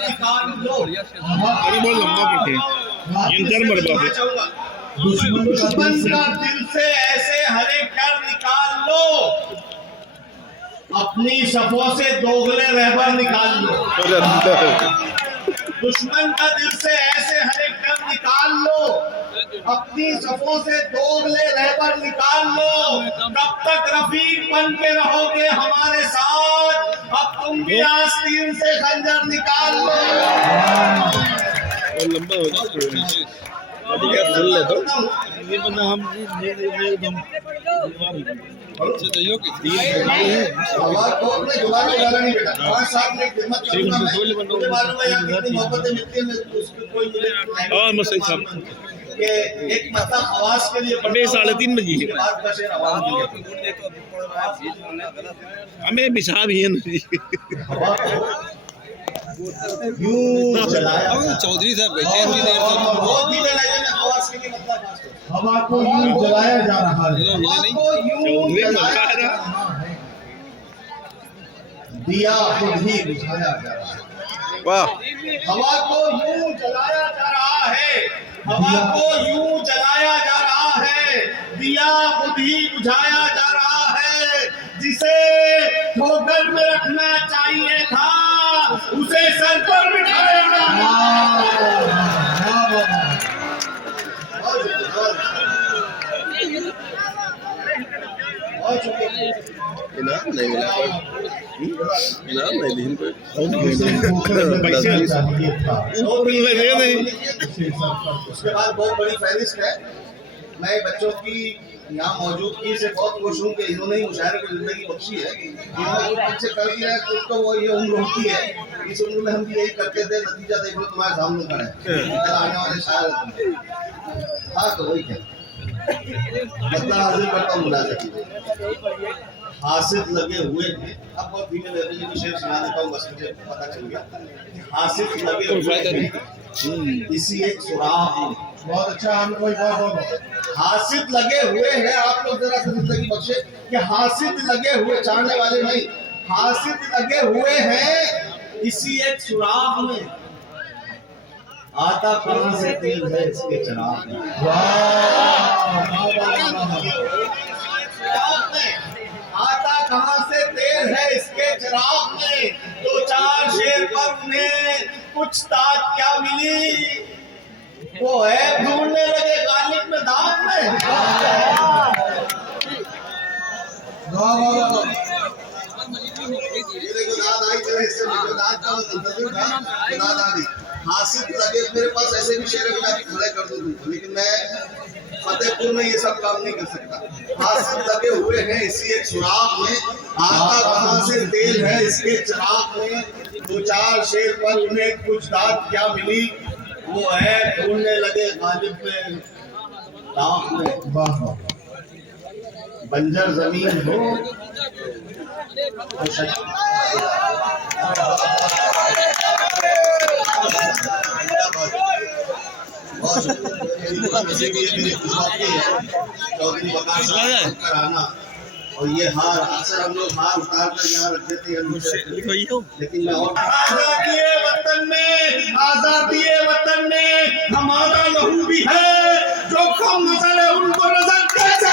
निकाल लो। अरे बहुत लंबा पड़ते हैं दुश्मन का दिल से ऐसे हरे कर निकाल लो, अपनी सफों से दोगले रहबर निकाल लो। दुश्मन का दिल से ऐसे हरे कर निकाल लो, अपनी सफों से दोगले रहबर निकाल लो। कब तक रफीक बन के रहोगे हमारे साथ, अब तुम भी आस्तीन से खंजर निकाल लो। लंबा हो जाए सुन ले तो ये बंदा हम से चाहिए कि आवाज को अपने जुबान में डाला नहीं बेटा। 5-7 मिनट हिम्मत करूंगा मैं, मुझे मालूम है यहाँ कितनी मोहब्बतें मिलती हैं, उसको कोई मुझे हाँ मसई साहब कि एक मतलब आवाज के लिए अबे 3:30 बजे बात का शेर आवाज के लिए हमें बिछा भी है ना यूं चलाया चौधरी साहब बहुत भी लड़ाई में आवाज के लिए मतलब हवा को यूं जलाया जा रहा है, हवा को यूं जलाया जा रहा है, दिया खुद ही बुझाया जा रहा है। वाह हवा को यूं जलाया जा रहा है, हवा को यूं जलाया जा रहा है, दिया खुद ही बुझाया जा रहा है। जिसे ठोकर में रखना चाहिए था उसे सर पर बिठाया जा रहा इनाम नहीं मिला इनाम नहीं दी पैसे चाहिए था। उसके बाद बहुत बड़ी फहरिस्त है। मैं बच्चों की यहाँ मौजूदगी से बहुत खुश हूँ कि इन्होंने ही मुशायरे को जिंदगी बख्शी है। इन्होंने कुछ कर दिया है तो वो ये उम्र होती है, इस उम्र में हम भी यही करते थे। नतीजा देख लो तुम्हारे सामने खड़ा है, आने वाले शायर। हाँ तो वही क्या मतलब हाजिर करता हूँ मुलाजा कीजिए। हासिद लगे हुए हैं, अब बहुत धीमे धीमे भी शेर सुना देता हूँ, बस मुझे पता चल गया। हासिद लगे हुए हैं इसी एक सुराग में। बहुत अच्छा हम कोई बहुत हासिद लगे हुए हैं, आप लोग जरा सा जिंदगी बख्शे कि हासिद लगे हुए, चाहने वाले नहीं, हासिद लगे हुए हैं इसी एक सुराग में। आता कहां से तेल है इसके चिराग में, आता कहां से तेल है इसके चिराग में। 2-4 शेर पर उन्हें कुछ ताज क्या मिली, वो है ढूंढने लगे गालिब में दाग में। हासिद लगे मेरे पास ऐसे भी शेर खड़े कर दूं, लेकिन मैं फतेहपुर में ये सब काम नहीं कर सकता। हासिद लगे हुए हैं इसी एक सुराग में, आता कहां से तेल है इसके चिराग में। 2-4 शेर पर उन्हें कुछ दाद क्या मिली, वो है ढूंढने लगे गालिब में दाग में। बंजर जमीन हो कराना। और ये हार अक्सर हम लोग हार उतार कर यहाँ रख देते हैं, लेकिन मैं और आजादी वतन में, आजादी वतन में हमारा लहू भी है, जो कम नजर है उनको नजर कैसे।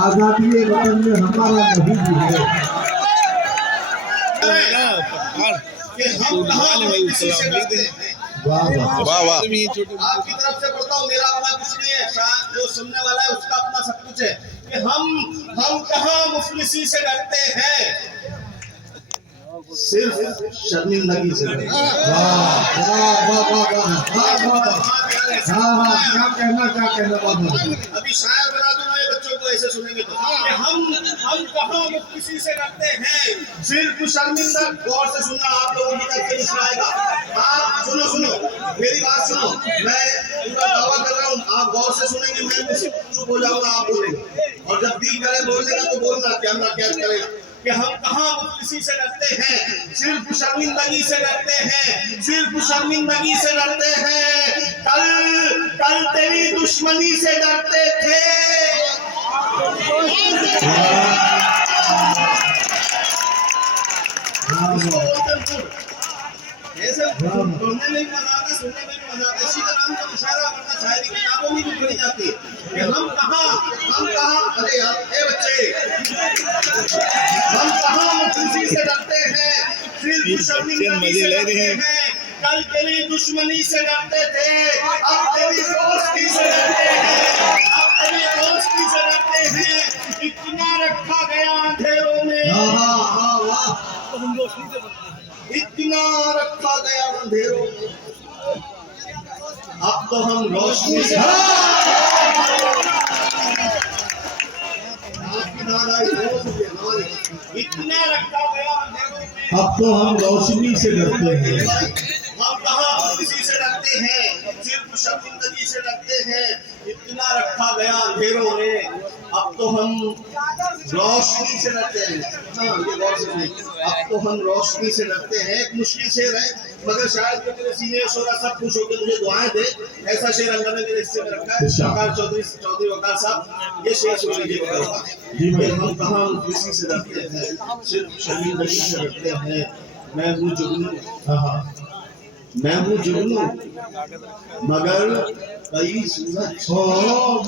आजादी वतन में हमारा लहू भी है, कि हम कहाँ किसी से करते हैं। वाह वाह आपकी तरफ से पढ़ता हूँ, मेरा अपना कुछ नहीं है, जो सुनने वाला है उसका अपना सब कुछ है। कि हम कहाँ मुफलिसी से डरते हैं, सिर्फ शर्मिंदगी से डरते हैं। क्या कहना अभी शायर बना दूंगा ये बच्चों को ऐसे सुनेंगे तो। कि हम कहाँ मुफलिसी से डरते हैं, सिर्फ शर्मिंदा। गौर से सुनना, आप लोगों की तरफ से सुनाएगा। आप सुनो मेरी बात सुनो, मैं दावा कर रहा हूँ, आप गौर से सुनेंगे, मैं चुप हो जाऊंगा, आप बोलेंगे। और जब दिल करे बोलने का तो बोलना, कैमरा कैद करेगा। कि हम कहाँ मुफलिसी से डरते हैं, सिर्फ शर्मिंदगी से डरते हैं, सिर्फ शर्मिंदगी से डरते हैं। कल तेरी दुश्मनी से डरते थे, इसको बोलते हैं गुड़। ऐसे बोलने में भी मजा आता है, सुनने में भी मजा आता है। इसी का नाम तो इशारा वरना शायरी किताबों में भी पढ़ी जाती है कि हम कहाँ, अरे यार ए बच्चे, हम कहाँ मुखलिसी से डरते हैं, सिर्फ शर्मिंदगी से डरते हैं। कल तेरी दुश्मनी से डरते थे, अब तेरी दोस्ती से डरते हैं, अब तेरी दोस्ती से डरते हैं। इतना रखा गया अंधेरों में, इतना रखा गया अंधेरों में, अब तो हम रोशनी से इतना रखा गया अंधेरों में, अब तो हम रोशनी से डरते हैं। हम कहाँ किसी से डरते हैं, सिर्फ शर्मिंदगी से डरते हैं। इतना रखा गया अंधेरों में, अब तो हम रोशनी से डरते हैं। हाँ, ये गौर से सुनिए, अब तो हम रोशनी से डरते हैं। एक मुश्किल शेर है, मगर शायद कि मेरे सीनियर शोरा सब खुश होकर मुझे दुआएं दे। ऐसा शेर अल्लाह ने मेरे हिस्से में रखा है। वकार चौधरी वकार साहब, ये शेर सुन लीजिए। हम कहाँ किसी से डरते हैं, सिर्फ शर्मिंदगी से डरते हैं। मैं हूँ जुगनू, मैं हूँ जुगनू मगर कई सूरज।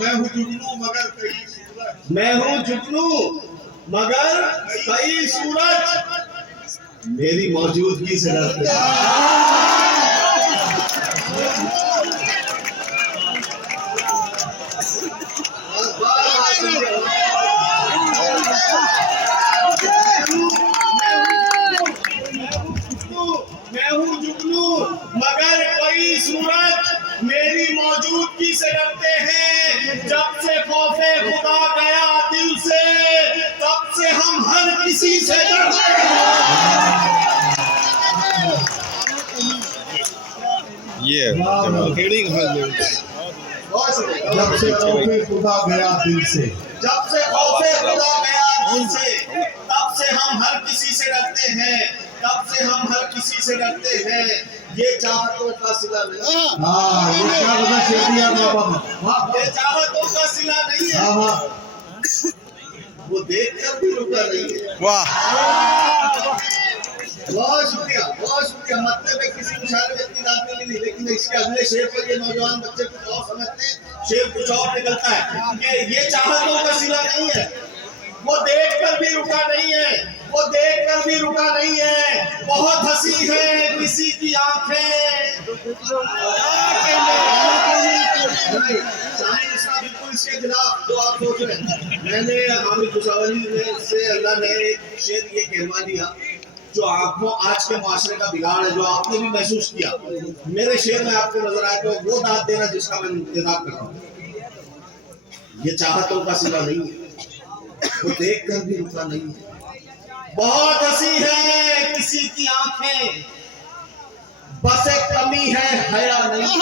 मैं हूँ जुगनू मगर कई सूरज। मैं हूँ जुगनू मगर कई सूरज मेरी मौजूदगी से डरते हैं। मैं हूँ जुगनू मगर कई सूरज मेरी मौजूदगी से डरते हैं। जब से खौफे खुदा गया दिल से, तब से हम हर किसी से डरते हैं। ये जब से खौफे खुदा गया दिल से, जब से खौफे खुदा गया दिल से, तब से हम हर किसी से डरते हैं, तब से हम हर किसी से डरते हैं। ये चाहतों का सिला नहीं, हाँ ये क्या बता शेर दिया बाबा। ये चाहतों का सिला नहीं है, वो देखकर भी रुका नहीं है। वाह, बहुत शुक्रिया, बहुत शुक्रिया। मतलब में किसी मुशायरे में इतनी रात नहीं मिली, लेकिन इसके अगले शेर पर ये नौजवान बच्चे कुछ और समझते हैं, शेर कुछ और निकलता है कि ये चाहतों का सिला नहीं है, वो देखकर भी रुका नहीं है, वो देखकर भी रुका नहीं है। बहुत हंसी है किसी की आंखें, बिल्कुल इसके खिलाफ जो आप सोच रहे हैं। मैंने हामिद मुसावली से अल्लाह ने एक शेर ये कहवा दिया जो आंखों आज के माशरे का बिगाड़ है, जो आपने भी महसूस किया। मेरे शेर में आपको नजर आए तो वो दाद देना जिसका मैं इंतजार कर रहा हूँ। ये चाहतों का सिला नहीं है, वो देख कर भी रुका नहीं है। बहुत हंसी है किसी की आंखें, बस एक कमी है हया नहीं।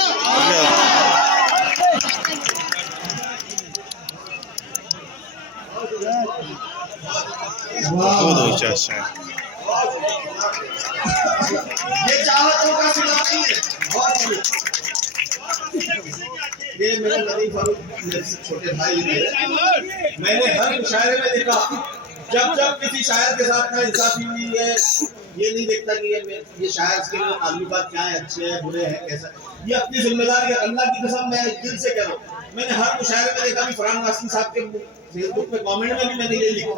बहुत ऊंचा है। ये चाहतों का सिला नहीं है। बहुत ये मेरे नदी फारूक मेरे से छोटे भाई थे। मैंने हर मुशायरे में देखा, जब किसी शायर के साथ ना इंसाफी हुई है, ये नहीं देखता कि ये शायर के लिए ताल्लुकात क्या है, अच्छे हैं बुरे हैं कैसा। ये अपनी जिम्मेदारी, अल्लाह की कसम मैं दिल से कह रहा हूँ। मैंने हर मुशायरे में देखा, फरहान वासी साहब के फेसबुक पे कमेंट में भी मैंने ये लिखा,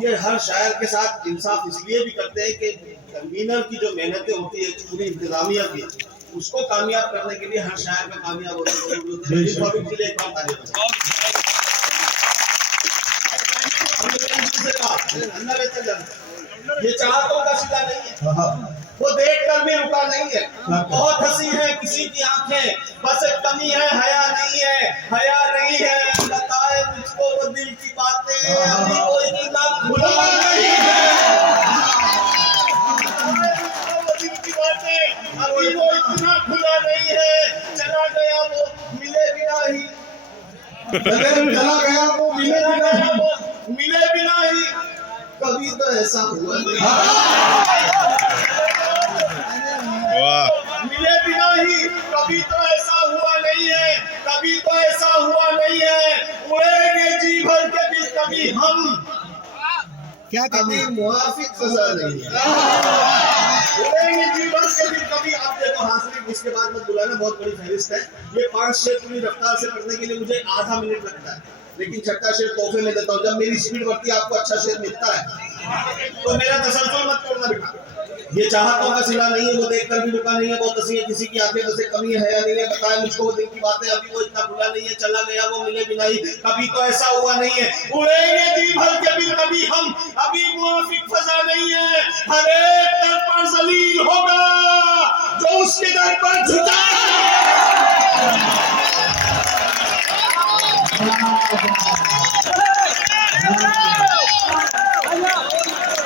ये हर शायर के साथ इंसाफ इसलिए भी करते हैं कि कन्वीनर की जो मेहनतें होती है पूरी इंतजामिया की, उसको कामयाब करने के लिए हर शायर का कामयाब होना जरूरी होता है। के लिए एक बात ये चाहतों का सिला नहीं है, वो देख कर भी रुका नहीं है। बहुत हंसी है किसी की आंखें, बस एक कमी है हया नहीं है, हया नहीं है। बताए मुझको वो दिल की बातें, अभी कोई इतना खुला नहीं है। अभी वो इतना खुला नहीं है, चला गया वो मिले बिना ही, चला गया वो मिले बिना ही। कभी तो ऐसा हुआ नहीं, मिले बिना ही कभी तो ऐसा हुआ नहीं है, कभी तो ऐसा हुआ नहीं है। उड़ेंगे जी भर के भी कभी हम, क्या अभी कहना मुआफिक सजा नहीं है। उड़ेंगे जीवन के दिन कभी। आप देखो हासिल, इसके बाद मत बुलाना, बहुत बड़ी फहरिस्त है ये। 5 शेर पूरी रफ्तार से पढ़ने के लिए मुझे आधा मिनट लगता है, लेकिन छठा शेर तोहफे में देता हूँ। जब मेरी स्पीड बढ़ती है, आपको अच्छा शेर मिलता है तो मेरा तसलसल मत करना बेटा। ये चाहतों का सिला नहीं है, वो देखकर भी रुका नहीं है, बहुत हंसी है। किसी की आंखें में से कमी है या नहीं है, बताए मुझको। वो दिन की बातें, अभी वो इतना भूला नहीं है, चला गया वो मिले भी नहीं। कभी तो ऐसा हुआ नहीं है। उड़ेंगे जी भर के भी कभी हम, अभी मुआफिक फजा नहीं है। हर एक दर पर जलील होगा जो उसके दर पर झुका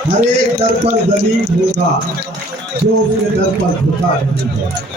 हर एक दर पर दलील होगा जो उसके दर पर झुका नहीं है।